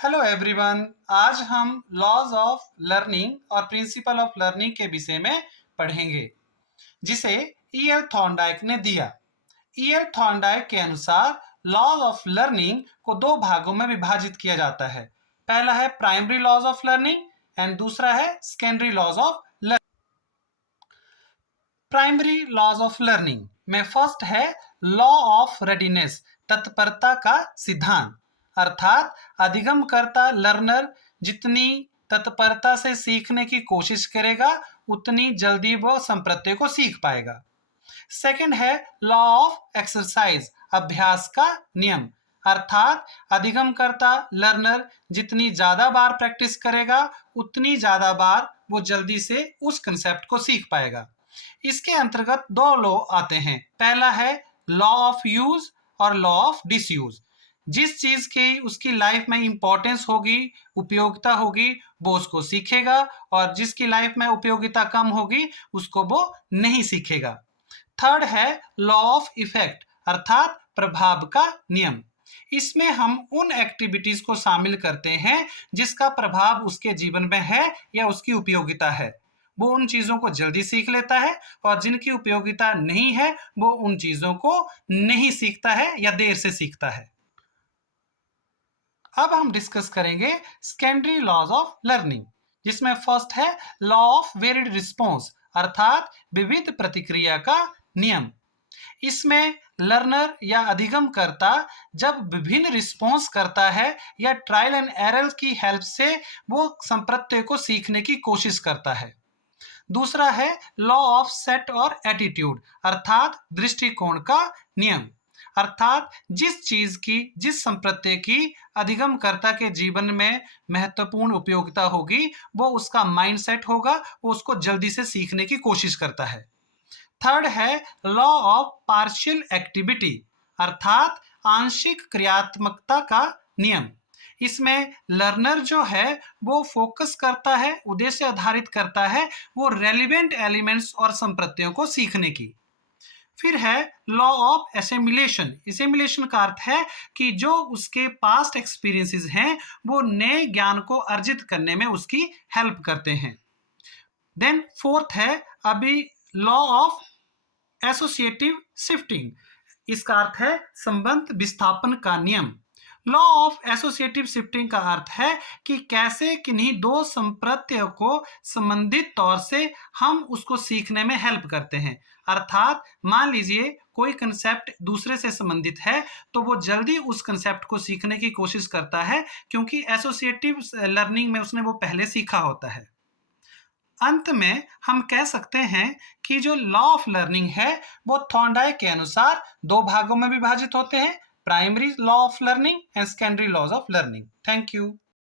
Hello everyone. आज हम laws of learning और प्रिंसिपल ऑफ लर्निंग के विषय में पढ़ेंगे, जिसे ईएल थॉर्नडाइक ने दिया। ईएल थॉर्नडाइक के अनुसार लॉज ऑफ लर्निंग को दो भागों में विभाजित किया जाता है। पहला है primary laws of learning and दूसरा है secondary laws of learning. Primary laws of learning में फर्स्ट है लॉ ऑफ रेडीनेस, तत्परता का सिद्धांत। अर्थात अधिगमकर्ता लर्नर जितनी तत्परता से सीखने की कोशिश करेगा उतनी जल्दी वो संप्रत्यय को सीख पाएगा। सेकंड है लॉ ऑफ एक्सरसाइज, अभ्यास का नियम। अर्थात अधिगमकर्ता लर्नर जितनी ज्यादा बार प्रैक्टिस करेगा उतनी ज्यादा बार वो जल्दी से उस कंसेप्ट को सीख पाएगा। इसके अंतर्गत दो लॉ आते हैं। पहला है लॉ ऑफ यूज और लॉ ऑफ डिसयूज। जिस चीज की उसकी लाइफ में इंपॉर्टेंस होगी, उपयोगिता होगी, वो उसको सीखेगा, और जिसकी लाइफ में उपयोगिता कम होगी उसको वो नहीं सीखेगा। थर्ड है लॉ ऑफ इफेक्ट, अर्थात प्रभाव का नियम। इसमें हम उन एक्टिविटीज को शामिल करते हैं जिसका प्रभाव उसके जीवन में है या उसकी उपयोगिता है। वो उन चीजों को जल्दी सीख लेता है, और जिनकी उपयोगिता नहीं है वो उन चीजों को नहीं सीखता है या देर से सीखता है। अब हम डिस्कस करेंगे सेकेंडरी लॉज ऑफ लर्निंग, जिसमें फर्स्ट है लॉ ऑफ वेरिड रिस्पॉन्स, अर्थात विविध प्रतिक्रिया का नियम। इसमें लर्नर या अधिगमकर्ता जब विभिन्न रिस्पॉन्स करता है या ट्रायल एंड एरर की हेल्प से वो संप्रत्यय को सीखने की कोशिश करता है। दूसरा है लॉ ऑफ सेट और एटीट्यूड, अर्थात दृष्टिकोण का नियम। अर्थात जिस चीज की, जिस संप्रत्यय की अधिगमकर्ता के जीवन में महत्वपूर्ण उपयोगिता होगी वो उसका माइंडसेट होगा, वो उसको जल्दी से सीखने की कोशिश करता है। थर्ड है लॉ ऑफ पार्शियल एक्टिविटी, अर्थात आंशिक क्रियात्मकता का नियम। इसमें लर्नर जो है वो फोकस करता है, उद्देश्य आधारित करता है वो रेलिवेंट एलिमेंट्स और संप्रत्ययों को सीखने की। फिर है लॉ ऑफ एसिमिलेशन। एसिमिलेशन का अर्थ है कि जो उसके पास्ट एक्सपीरियंसेस हैं वो नए ज्ञान को अर्जित करने में उसकी हेल्प करते हैं। देन फोर्थ है अभी लॉ ऑफ एसोसिएटिव शिफ्टिंग। इसका अर्थ है संबंध विस्थापन का नियम। लॉ ऑफ एसोसिएटिव शिफ्टिंग का अर्थ है कि कैसे किन्हीं दो संप्रत्ययों को संबंधित तौर से हम उसको सीखने में हेल्प करते हैं। अर्थात मान लीजिए कोई कंसेप्ट दूसरे से संबंधित है तो वो जल्दी उस कंसेप्ट को सीखने की कोशिश करता है, क्योंकि एसोसिएटिव लर्निंग में उसने वो पहले सीखा होता है। अंत में हम कह सकते हैं कि जो लॉ ऑफ लर्निंग है वो थॉर्नडाइक के अनुसार दो भागों में विभाजित होते हैं, primary law of learning and secondary laws of learning. Thank you.